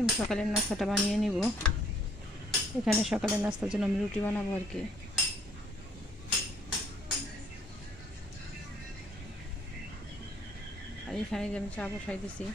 আমি সকালের নাস্তাটা বানিয়ে নিব। এখানে সকালের নাস্তার জন্য আমি রুটি বানাবো আর কি। আর এখানে যে আমি চা বসাই দিছি।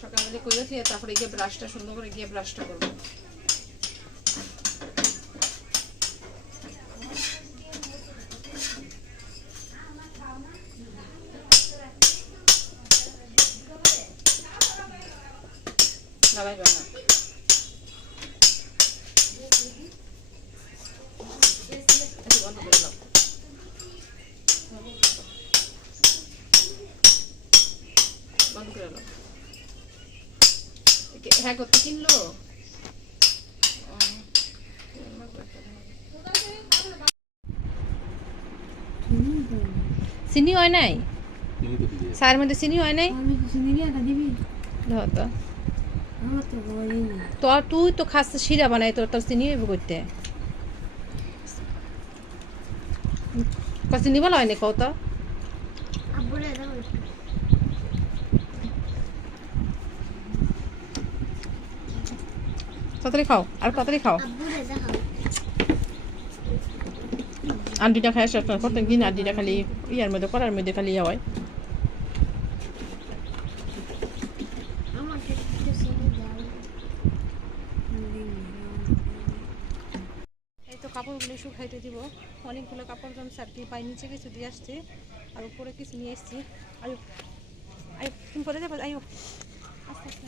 সকালে করেছি, তারপরে গিয়ে ব্রাশটা সুন্দর করে গিয়ে ব্রাশটা করবো। লাগাই বানা বন্ধ করে দাও, বন্ধ করে দাও। হ্যাঁ করতে কিনলো চিনি হয় নাই, চায়ের মধ্যে চিনি হয় নাই। তোর তুই তো খাস শিরা বানাই, তোর তোর চিনি হইব করতে। চিনি বলা হয়নি কত তাড়াতাড়ি খাও, আর তাড়াতাড়ি খাও। আন্টিটা খাই শেষ প্রত্যেক দিন আন্টিটা খালি ইয়ার মধ্যে করার মধ্যে খালি ইয়া হয়। এই তো কাপড়গুলো শুকাইতে দিব। অনেকগুলো কাপড় জমছে আর কি, পাই নিচে কিছু দিয়ে আসছি আর উপরে কিছু নিয়ে এসছি। আয়ো আয়ো তুমি পরে যাবো, আয়ো আস্তে আস্তে।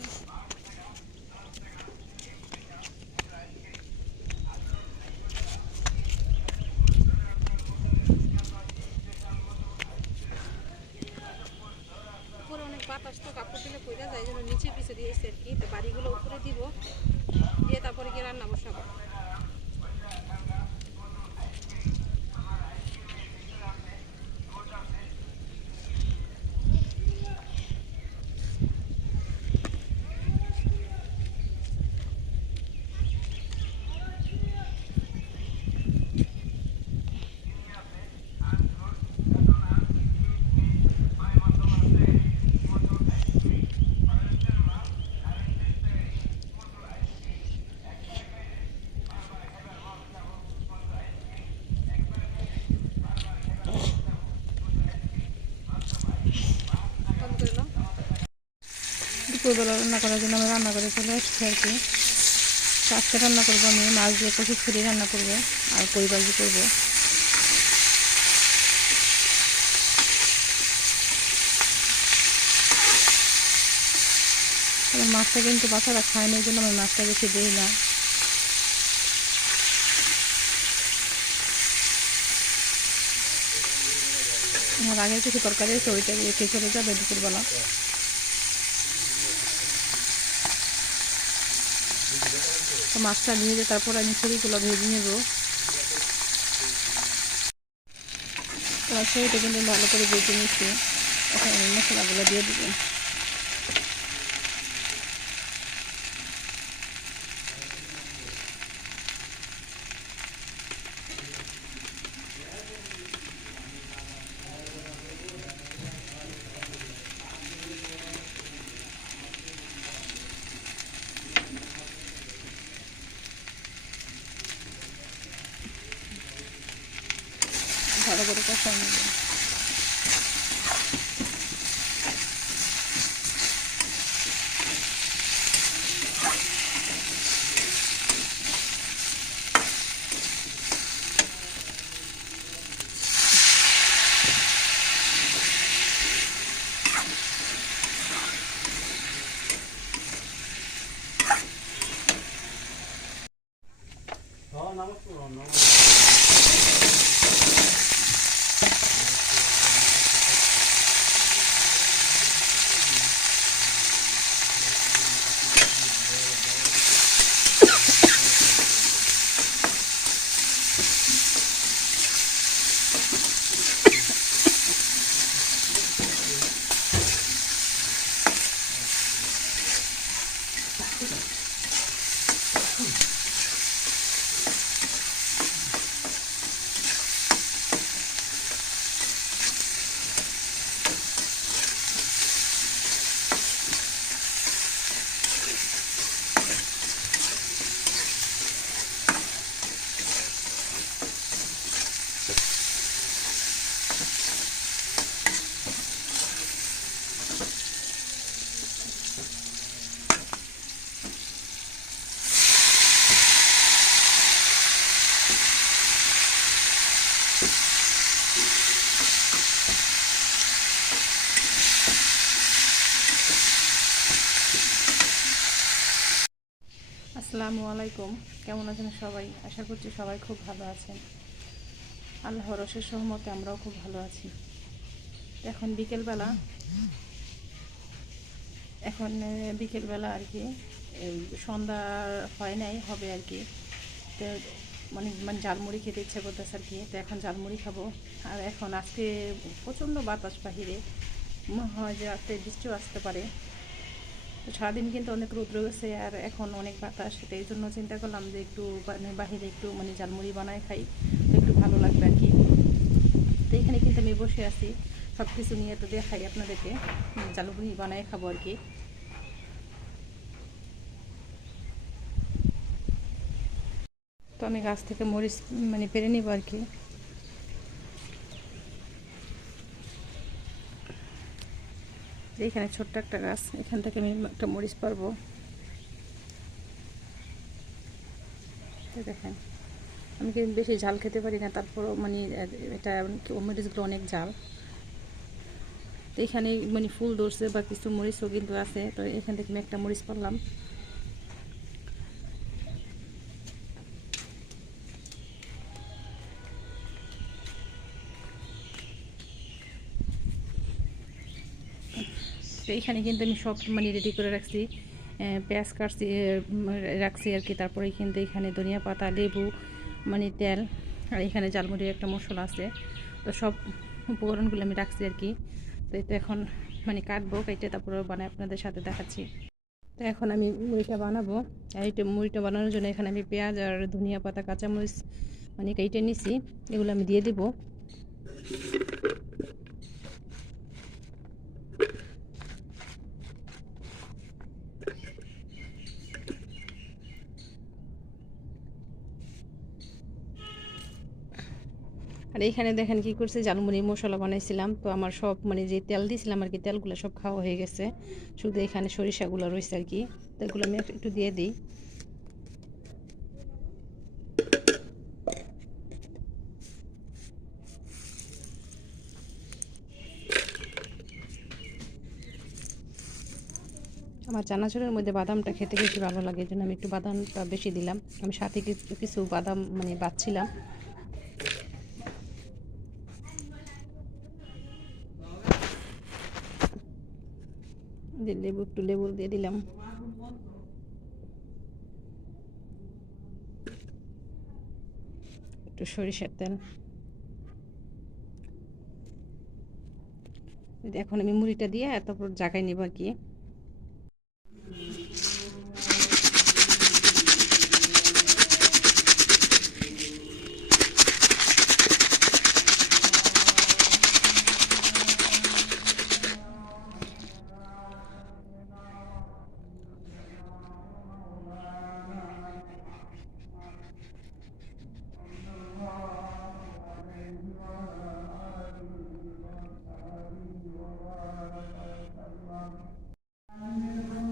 উপরে অনেক বাতাস তো, কাপড় দিলে পড়ে যায়, যেন নিচে পিছিয়ে দিয়েছে আর কি। তো বাড়িগুলো উপরে দিব, দিয়ে তারপরে গিয়ে রান্না বসাবো। দুপুরবেলা রান্না করার জন্য আমি রান্না করে চলে আসছি আর কি। আজকে রান্না করবো আমি মাছ দিয়ে কচুরি রান্না করবো আর পরিবাজি করবো। মাছটা কিন্তু বাচ্চারা খায় না, এই জন্য আমি মাছটা বেশি দিই না। আমার আগের কিছু তরকারি আছে, ওইটা রেখে চলে যাবে দুপুরবেলা। তো মাছটা ভেজে তারপর আমি ছড়িগুলো ভেজে নেব। ছড়িটা কিন্তু ভালো করে ভেজে নিচ্ছি। এখন আমি মশলাগুলো দিয়ে দেবো। ভালো করে কষাই নেব। আসসালামু আলাইকুম, কেমন আছেন সবাই? আশা করছি সবাই খুব ভালো আছেন। আল্লাহর অশেষ রহমতে আমরাও খুব ভালো আছি। এখন বিকেলবেলা আর কি সন্ধ্যা হয় নাই, হবে আর কি। তো মানে ঝালমুড়ি খেতে ইচ্ছে করতেছে আর কি। তো এখন ঝালমুড়ি খাবো। আর এখন আজকে প্রচণ্ড বাতাস বাহিরে, মনে হয় যে রাতে বৃষ্টিও আসতে পারে। তো সারাদিন কিন্তু অনেক রৌদ্র গেছে আর এখন অনেক বাতাস, তো এই জন্য চিন্তা করলাম যে একটু মানে বাহিরে একটু মানে ঝালমুড়ি বানায় খাই, তো একটু ভালো লাগবে আর কি। তো এখানে কিন্তু আমি বসে আছি, সব কিছু নিয়ে তো দেখাই আপনাদেরকে। ঝালমুড়ি বানায় খাবো আর কি। তো আমি গাছ থেকে মরিচ মানে পেরে নিব আর কি। এইখানে ছোট্ট একটা গাছ, এখান থেকে আমি একটা মরিচ পারবো। দেখেন, আমি কিন্তু বেশি ঝাল খেতে পারি না, তারপরও মানে এটা মরিচগুলো অনেক ঝাল। তো এখানে মানে ফুল ধরছে বা কিছু মরিচও কিন্তু আছে, তো এখান থেকে আমি একটা মরিচ পারলাম। তো এইখানে কিন্তু আমি সব মানে রেডি করে রাখছি, পেঁয়াজ কাটছি রাখছি আর কি। তারপরে কিন্তু এখানে ধনিয়া পাতা, লেবু, মানে তেল, আর এখানে ঝালমুড়ির একটা মশলা আছে। তো সব উপকরণগুলো আমি রাখছি আর কি। তো এটা এখন মানে কাটবো, কেটে তারপরে বানাই আপনাদের সাথে দেখাচ্ছি। তো এখন আমি মুড়িটা বানাবো। আর এটা মুড়িটা বানানোর জন্য এখানে আমি পেঁয়াজ আর ধনিয়া পাতা, কাঁচামরিচ মানে কেটে নিছি, এগুলো আমি দিয়ে দিব। আর এইখানে দেখেন কি করছে, ঝালমুড়ি মশলা বানাইছিলাম। তো আমার সব মানে যে তেল দিয়েছিলাম আর কি, তেলগুলো সব খাওয়া হয়ে গেছে, শুধু এখানে সরিষাগুলো রয়েছে আর কি। তো এগুলো আমি একটু দিয়ে দিই। আমার চানাচুরের মধ্যে বাদামটা খেতে বেশি ভালো লাগে, এই জন্য আমি একটু বাদামটা বেশি দিলাম। আমি সাথে কিছু কিছু বাদাম মানে বাচ্ছিলাম। যে একটু লেবু দিয়ে দিলাম। একটু সরিষার তেল। এখন আমি মুড়িটা দিয়ে তারপর জাগাই নেব আর কি।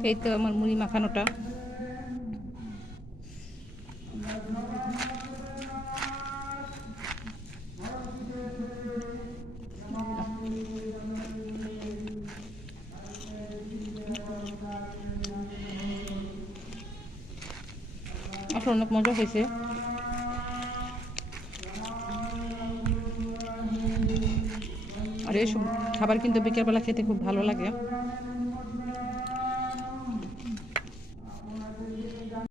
এই তো আমার মুড়ি মাখানোটা। আসলে অনেক মজা হয়েছে। আর এইসব খাবার কিন্তু বিকেলবেলা খেতে খুব ভালো লাগে।